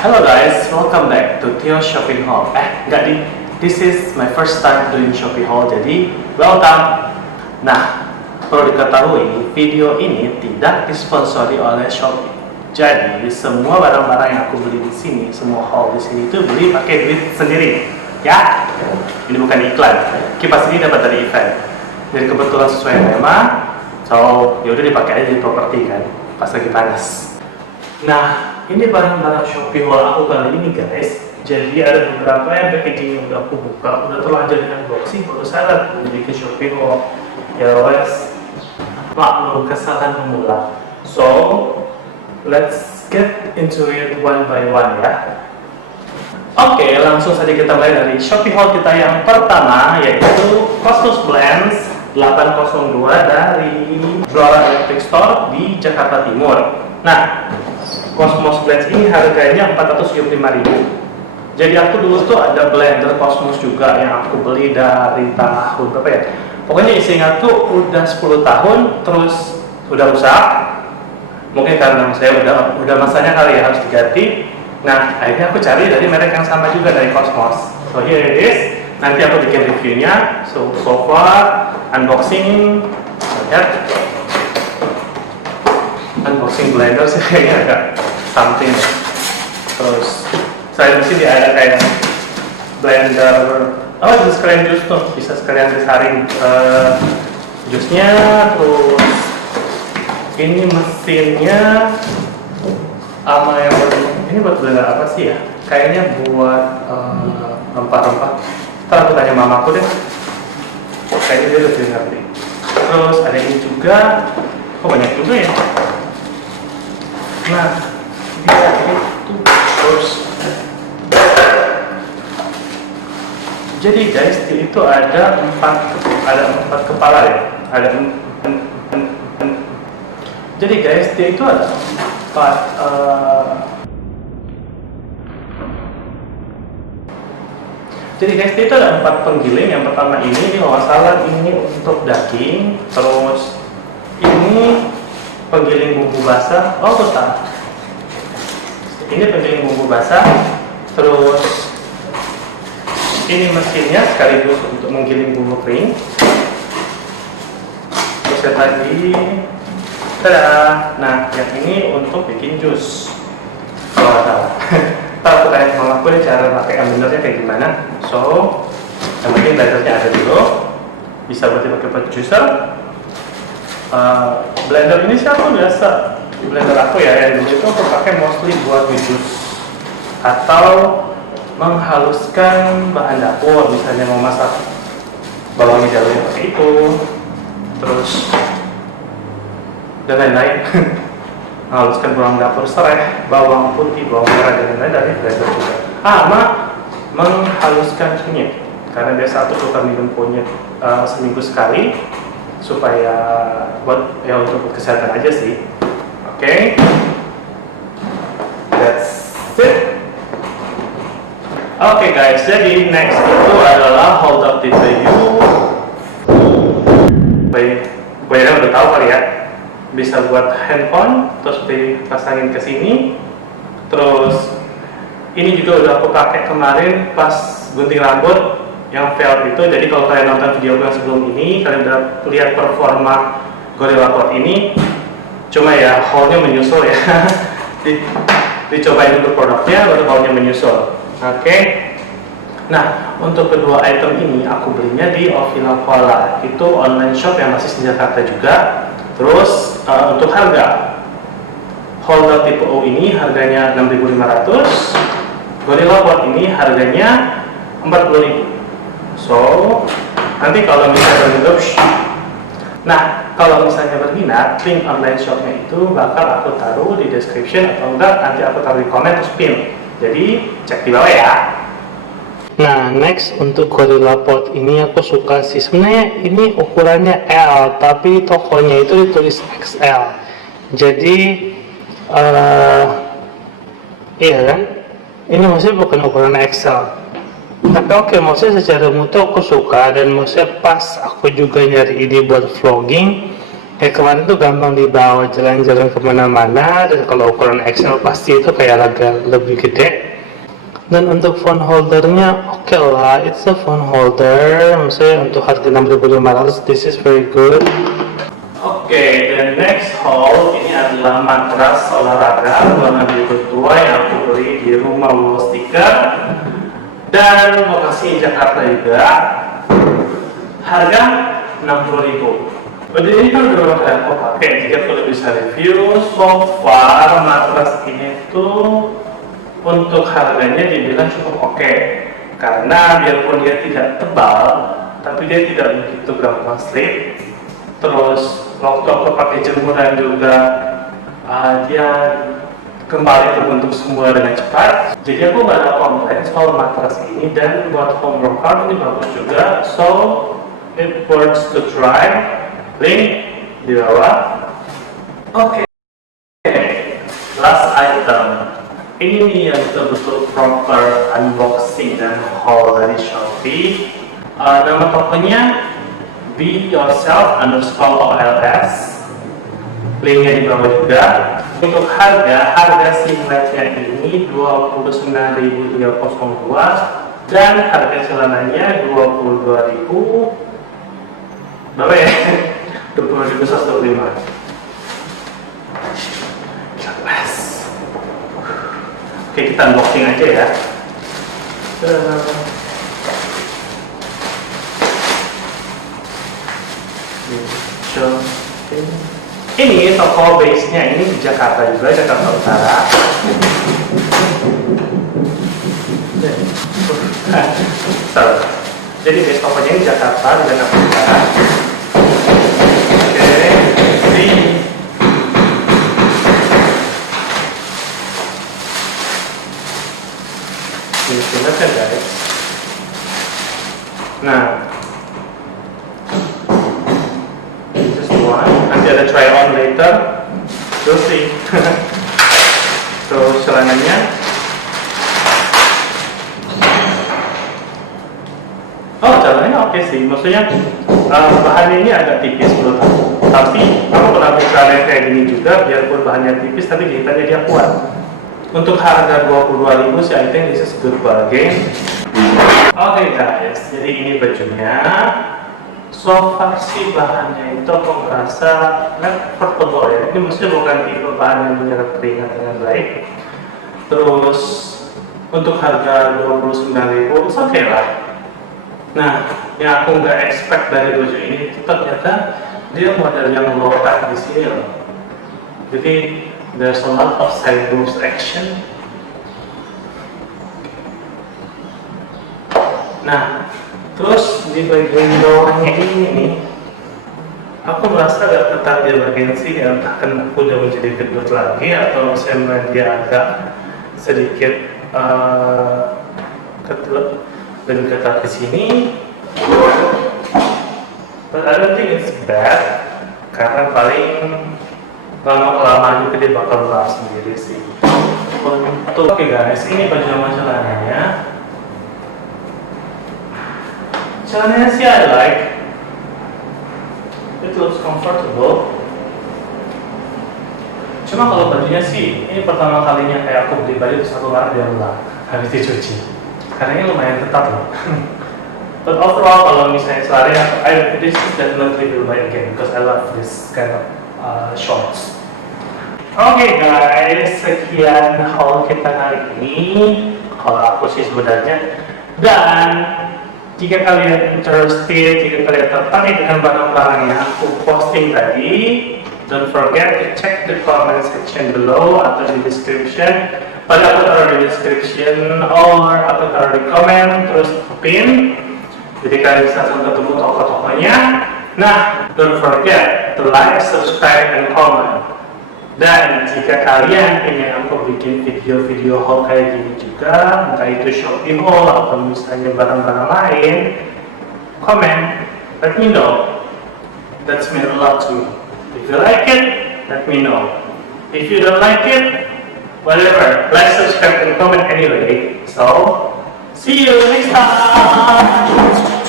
Hello guys, welcome back to Theo Shopping Haul. This is my first time doing Shopee Haul, jadi welcome. Nah, perlu diketahui video ini tidak disponsori oleh Shopee. Jadi semua barang-barang yang aku beli di sini, semua haul di sini itu beli pakai duit sendiri. Ya, ini bukan iklan. Kipas ini dapat dari event. Jadi kebetulan sesuai tema, so yaudah dipakai aja di properti kan, pas lagi panas. Nah, ini barang-barang Shopee haul aku kali ini guys. Jadi ada beberapa yang packaging yang udah aku buka, udah terlanjur dengan unboxing, baru salah bikin Shopee haul. Ya wes, maklum kesalahan pemula. So, let's get into it one by one ya. Oke, langsung saja kita mulai dari Shopee haul kita yang pertama, yaitu Cosmos Blends 802 dari Blora Electric Store di Jakarta Timur. Nah, Cosmos Blends ini harganya 475.000. Jadi aku dulu tuh ada blender Cosmos juga yang aku beli dari tahun berapa ya? Pokoknya ingat tuh udah 10 tahun, terus udah rusak. Mungkin karena saya udah masanya kali ya harus diganti. Nah, akhirnya aku cari dari merek yang sama juga dari Cosmos. So here it is. Nanti aku bikin reviewnya. So far unboxing, lihat. Unboxing blender sih kayaknya agak something. Terus selain di sini ada kayak blender, oh bisa sekalian jus tuh, bisa sekalian disaring jusnya. Terus ini mesinnya sama yang ini buat blender apa sih ya? Kayaknya buat rempah-rempah. Ntar aku tanya mamaku deh, kayaknya dia lebih ngerti. Terus ada ini juga, kok banyak juga ya? Nah, dia itu terus. Jadi guys, itu ada empat kepala ya. Jadi guys, dia itu ada empat. Jadi guys, dia itu ada 4 penggiling. Yang pertama ini kalau nggak salah ini untuk daging. Terus ini penggiling bumbu basah. Oh betul. Ini penggiling bumbu basah. Terus ini mesinnya sekaligus untuk menggiling bumbu kering. Terus yang tadi, tada. Nah, yang ini untuk bikin jus. Kalau nggak salah. Ntar aku tanya sama aku nih cara pakai yang benernya kayak gimana. So, yang penting blendernya ada dulu. Bisa berarti pakai juicer. Blender ini sih aku biasa. Blender aku ya, yang dulu itu aku pakai mostly buat jus atau menghaluskan bahan dapur, misalnya mau masak bawang hijau pakai itu, terus dan lain-lain. Menghaluskan bawang dapur, serai, bawang putih, bawang merah dan lain-lain dari blender juga. Sama menghaluskan kunyit, karena biasa aku suka minum kunyit seminggu sekali supaya buat ya untuk kesehatan aja sih. Oke, that's it. Oke guys, jadi next itu adalah hold up detail. Bayarnya udah tahu kali ya, bisa buat handphone, terus dipasangin ke sini. Terus ini juga udah aku pakai kemarin pas gunting rambut yang velg itu. Jadi kalau kalian nonton video yang sebelum ini, kalian udah lihat performa Gorilla Pod ini. Cuma ya haulnya menyusul ya. Dicobain untuk produknya, baru haulnya menyusul. Oke. Nah, untuk kedua item ini aku belinya di Ovila Koala. Itu online shop yang masih di Jakarta juga. Terus untuk harga holder tipe O ini harganya 6.500. Gorilla Pod ini harganya 40.000. So, nanti kalau misalnya kalau misalnya berminat, link online shopnya itu bakal aku taruh di description, atau enggak nanti aku taruh di komen terus pin. Jadi cek di bawah ya. Nah, next untuk Gorilla Pod ini aku suka sih. Sebenarnya ini ukurannya L, tapi tokonya itu ditulis XL. Jadi iya kan? Ini maksudnya bukan ukuran XL. Tapi oke, maksudnya secara mutu aku suka, dan maksudnya pas aku juga nyari ini buat vlogging. Kayak kemarin tuh gampang dibawa jalan-jalan kemana-mana, dan kalau ukuran XL pasti itu kayak agak lebih gede. Dan untuk phone holdernya oke lah, it's a phone holder, maksudnya untuk harga 6.500 this is very good. Oke, the next haul ini adalah matras olahraga warna biru tua yang aku beli di rumah Wall Sticker dan lokasi Jakarta juga. Harga 60.000. Jadi ini kan beberapa kali aku pakai, jika aku bisa review. So far matras ini tuh untuk harganya dibilang cukup oke, karena biarpun dia tidak tebal, tapi dia tidak begitu gampang slip. Terus waktu aku pakai jemuran juga dia kembali terbentuk semua dengan cepat. Jadi aku nggak ada komplain soal matras ini, dan buat home workout ini bagus juga. So it works to try. Link di bawah. Oke. Last item. Ini nih yang betul-betul proper unboxing dan haul dari Shopee. Nama tokonya BeYourself_OLS. Linknya di bawah juga. Untuk harga singletnya ini 29.302 dan harga celananya 22.000. Berapa ya? 20.105. Jelas. Oke, kita unboxing aja ya. Ini toko base-nya ini di Jakarta juga, Jakarta Utara. Jadi base tokonya ini Jakarta, di Jakarta Utara. Lihat kan guys. Nah, just one. Nanti ada try on later. You'll see. Terus celananya. Oh, celananya oke sih. Maksudnya bahannya ini agak tipis menurut aku. Tapi aku pernah pakai celana kayak gini juga, biarpun bahannya tipis, tapi jahitannya dia kuat. Untuk harga 22.000 sih, I think this is good bargain. Oke guys, jadi ini bajunya. So far sih bahannya itu aku merasa comfortable ya. Ini maksudnya bukan tipe bahan yang menyerap keringat dengan baik. Terus untuk harga 29.000, it's okay lah. Nah, yang aku nggak expect dari baju ini itu ternyata dia model yang low cut di sini loh. Jadi there's a lot of side boost action. Nah, terus di bagian bawahnya ini nih, aku merasa agak ketat di bagian sini, entah kenapa udah menjadi gendut lagi atau misalnya dia agak sedikit lebih ketat di sini. But I don't think it's bad, karena paling lama-kelamaan juga dia bakal bahas sendiri sih. Untuk oke guys, ini baju sama celananya. Celananya sih I like. It looks comfortable. Cuma kalau bajunya sih, ini pertama kalinya kayak aku beli baju terus aku nggak dia ulang habis dicuci. Karena ini lumayan ketat loh. But overall kalau misalnya celananya, this is definitely will buy again because I love this kind of shorts. Oke guys, sekian haul kita kali ini. Kalau aku sih sebenarnya. Dan jika kalian interested, jika kalian tertarik dengan barang-barang yang aku posting tadi, don't forget to check the comment section below atau di description. Pada aku taruh di description or aku taruh di komen, terus pin. Jadi kalian bisa langsung ketemu toko-tokonya. Nah, don't forget to like, subscribe, and comment. Dan jika kalian ingin aku bikin video-video haul kayak gini juga, entah itu Shopee haul atau misalnya barang-barang lain, comment, let me know. That's mean a lot to me. If you like it, let me know. If you don't like it, whatever. Like, subscribe, and comment anyway. So, see you next time!